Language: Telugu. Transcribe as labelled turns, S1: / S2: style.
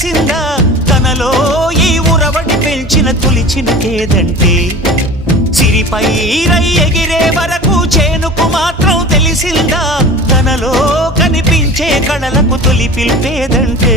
S1: తెలిసిందా తనలో ఈ ఉరవడి పెంచిన తొలిచిన కేదంటే? సిరిపై రై ఎగిరే వరకు చేనుకు మాత్రం తెలిసిందా? తనలో కనిపించే కళలకు తొలి పిలిపేదంటే?